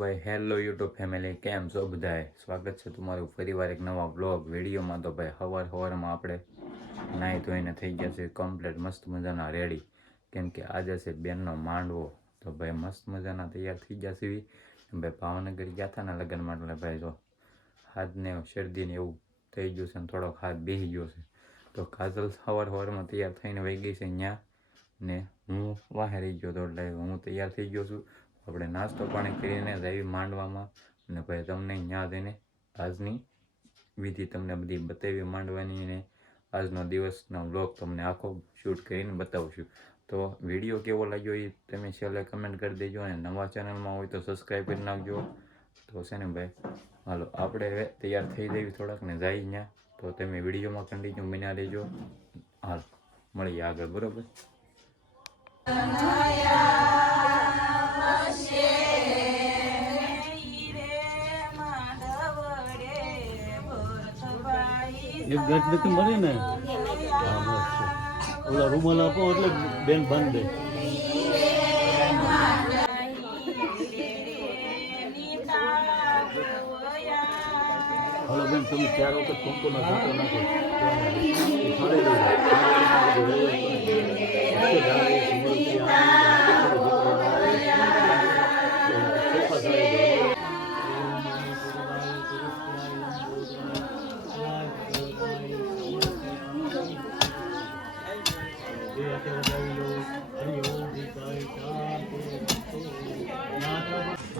ભાઈ hello YouTube family કેમ છો બધાએ સ્વાગત છે તમારું ફરીવાર એક નવા બ્લોગ વિડીયોમાં. તો ભાઈ સવાર સવારમાં આપણે નાહી ધોઈને થઈ ગયા છે કમ્પ્લેટ મસ્ત મજાના રેડી કેમ કે આજે છે બેનનો માંડવો. તો ભાઈ, મસ્ત મજાના તૈયાર થઈ ગયા છે ભાઈ, ભાવનગર ગયા હતા ને લગ્ન માટે. ભાઈ, જો હાથને શરદીને એવું થઈ ગયું છે ને થોડોક હાથ બેસી ગયો છે. તો કાજલ સવાર સવારમાં તૈયાર થઈને વહી ગઈ છે અહીંયા ને હું વાહે રહી ગયો તો એટલે હું તૈયાર થઈ ગયો છું. આપણે નાસ્તો પાણી કરીને જઈ માંડવામાં અને ભાઈ તમને ત્યાં જઈને આજની વિધિ તમને બધી બતાવી માંડવાની ને આજનો દિવસનો બ્લોગ તમને આખો શૂટ કરીને બતાવશું. તો વીડિયો કેવો લાગ્યો એ તમે છેલ્લે કમેન્ટ કરી દેજો અને નવા ચેનલમાં હોય તો સબસ્ક્રાઈબ કરી નાખજો. તો છે ને ભાઈ, હાલો, આપણે હવે તૈયાર થઈ જઈએ થોડાક ને જાય ત્યાં તો તમે વિડીયોમાં કન્ટિન્યુ બન્યા રહેજો. હાલ, મળીએ આગળ, બરોબર? એક ગાંઠ નથી મળે ને? ઓલા રૂમાલ આપો એટલે બેન બંધ દે. હલો બેન તમે ચાર વખત કોમ્પો ના નાખો.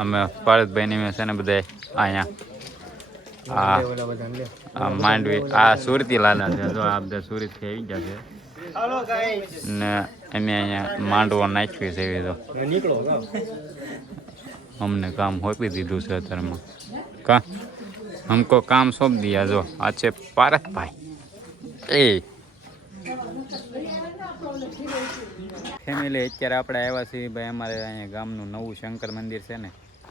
અમે પારસભાઈ ને છે ને બધા અહીંયા આ માંડવી, આ સુરતી લાલા છે. જો આ બધા સુરતથી આવી ગયા છે. ને અમે અહીંયા માંડવો નાખ્યું છે એવી તો. અમને કામ હોપી દીધું છે અત્યારમાં. કા? હમકો કામ સોંપ દિયા જો. આ છે પારસભાઈ એ. ફેમિલી અત્યારે આપણે આવ્યા છીએ ભાઈ અમારે અહીંયા ગામનું નવું શંકર મંદિર છે ને.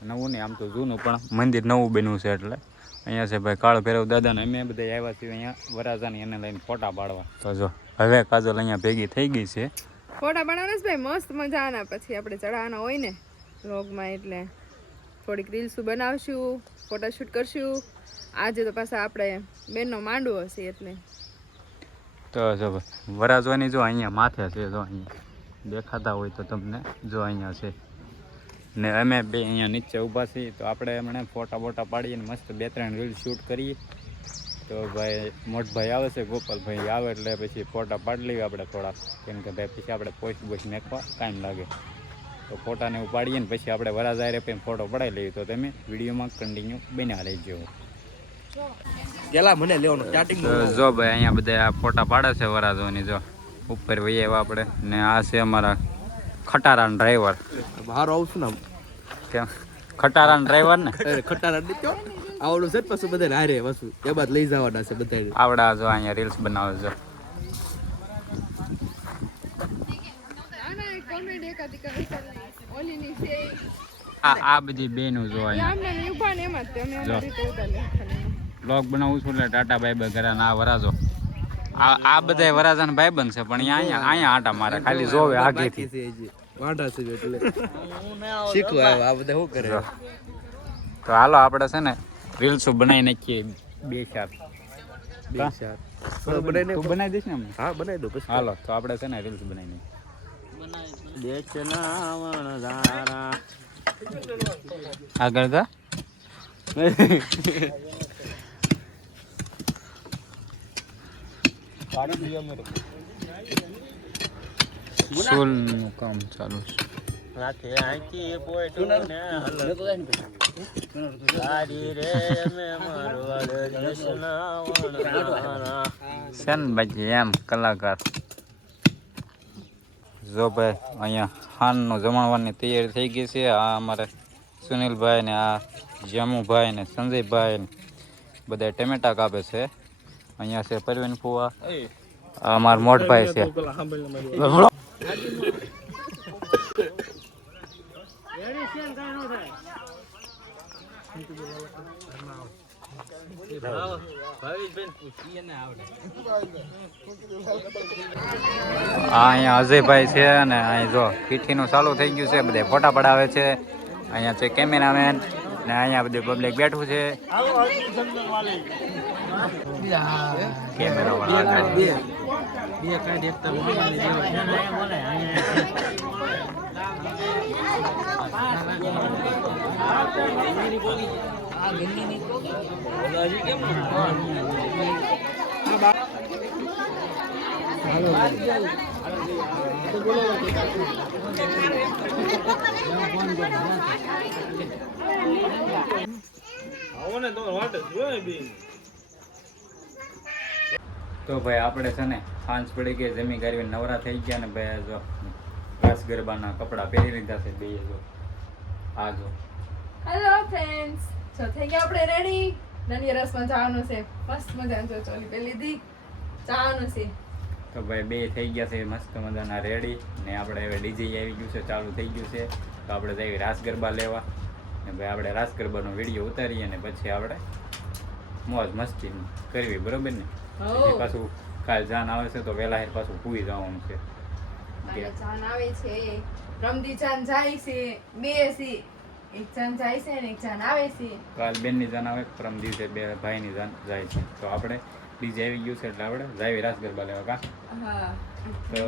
નવું નહીં આમ તો જૂનું પણ મંદિર નવું બન્યું છે એટલે. અહીંયા છે ભાઈ કાળ ભૈરવ દાદાને અમે બધા આવ્યા છીએ અહીંયા વરાજાની એને લઈને ફોટા પાડવા. તો જો હવે કાજલ અહીંયા ભેગી થઈ ગઈ છે. ફોટા પાડવાના છે ભાઈ મસ્ત મજા આના પછી આપણે ચડાવવાના હોય ને વ્લોગમાં એટલે થોડીક રીલ્સ બનાવશું ફોટોશૂટ કરશું. આજે તો પાછા આપણે બેનનો માંડવો હશે એટલે. તો જો વરાજવાની જો અહીંયા માથે છે જો અહીંયા. દેખાતા હોય તો તમને જો અહીંયા છે. ને અમે બે અહીંયા નીચે ઊભા છીએ. તો આપણે એમણે ફોટા બોટા પાડીને મસ્ત બે ત્રણ રીલ શૂટ કરીએ. તો ભાઈ મોટભાઈ આવે છે ગોપાલભાઈ આવે એટલે પછી ફોટા પાડી લઈએ આપણે થોડા. કેમ કે ભાઈ પછી આપણે પોસ્ટ બોસ્ટ નાખવા ટાઈમ લાગે. તો ફોટાને એવું પાડીએ ને પછી આપણે વરાજારે પછી ફોટો પડાવી લઈએ. તો તમે વિડીયોમાં કન્ટિન્યુ બન્યા મને લેવાનું? સ્ટાર્ટિંગ જો ભાઈ અહીંયા બધા ફોટા પાડે છે વરાજોની જો. ઉપર વહી આવ્યા આપણે. ને આ છે અમારા ખટારા ડ્રાઈવર બહાર આવું છું ને. કેમ? ખટારા ડ્રાઈવર ને? ખટારા આવડું છે પછી બધા હારે વસુ એ બાદ લઈ જવાના છે બધા આવડા જો અહીંયા રીલ્સ બનાવે છે. આ આ બધી બેનો જો અહીંયા. ને બ્લોગ બનાવું છું એટલે ટાટા ભાઈ ભાઈ ઘરે આ વરાજો આ આ બધા વરાજાન ભાઈ બનશે પણ અહીંયા અહીંયા આટા મારે ખાલી જોવે આગે થી વાંઢા છે એટલે. શીખવા આવ્યા આ બધા શું કરે? તો હાલો આપણે છે ને રીલ્સો બનાવી નાખીએ બે ચાર. બે ચાર. થોડો બનાવીને બનાવી દઈશ ને હા બનાવી દો પછી હાલો તો આપણે છે ને રીલ્સ બનાવી આગળ જા. સોલનું કામ ચાલુ છે. ભાઈ એમ કલાકાર. જો ભાઈ અહીંયા હાનનું જમણવાની તૈયારી થઈ ગઈ છે. આ અમારે સુનિલભાઈ ને આ જમુભાઈ ને સંજયભાઈ ને બધા ટમેટા કાપે છે. અહીંયા છે પરવીન ફુવા. આ અમારા મોટભાઈ છે. અહીંયા અજયભાઈ છે અને અહીં જો પીઠીનું ચાલુ થઈ ગયું છે બધે ફોટા પડાવે છે. અહીંયા છે કેમેરામેન ને અહીંયા બધું પબ્લિક બેઠું છે. કેમેરા વાળા બે કાઢ એક તો જેવો. તો ભાઈ આપણે છે ને સાંજ પડી ગઈ જમી કરી નવરા થઈ ગયા ને ભાઈ જો રાસ ગરબાના કપડાં પહેરી લીધા છે બે જો. આ જો. હેલો ફ્રેન્ડ્સ જો થઈ ગયા આપણે રેડી નાની રસમાં જવાનું છે. મસ્ત મજાનું જો ચોલી પહેરી લીધી. જવાનું છે. તો ભાઈ બે થઈ ગયા છે મસ્ત મજાના રેડી ને આપણે હવે ડીજે આવી ગયું છે ચાલુ થઈ ગયું છે. તો આપણે જઈએ રાસ ગરબા લેવા. ને ભાઈ આપણે રાસ ગરબાનો વીડિયો ઉતારીએ ને પછી આપણે મોજ મસ્તી કરવી બરોબર ને? પાછું કાલ જાન આવે છે તો વેલા હેર પાછું પૂરી જવાનું છે. જાન આવે છે રમદી જાન જાય છે બે સી. એક જાન જાય છે ને એક જાન આવે છે. કાલ બેનની જાન આવે પરમ દિવસે બે ભાઈની જાન જાય છે. તો આપણે ડીજે આવી ગયું છે એટલે આપણે જાવી રાસ ગરબા લેવા કા? તો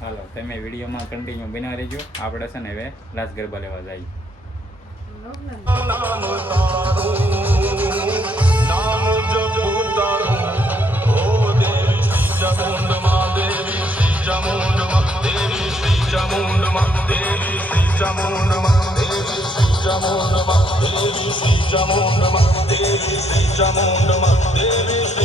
હાલો તમે વિડીયોમાં કન્ટિન્યુ બના રહેજો. આપણે છે ને હવે રાસ ગરબા લેવા જઈએ. Namo Namah Devi Sri Namo Namah Devi Sri Namo Namah Devi Sri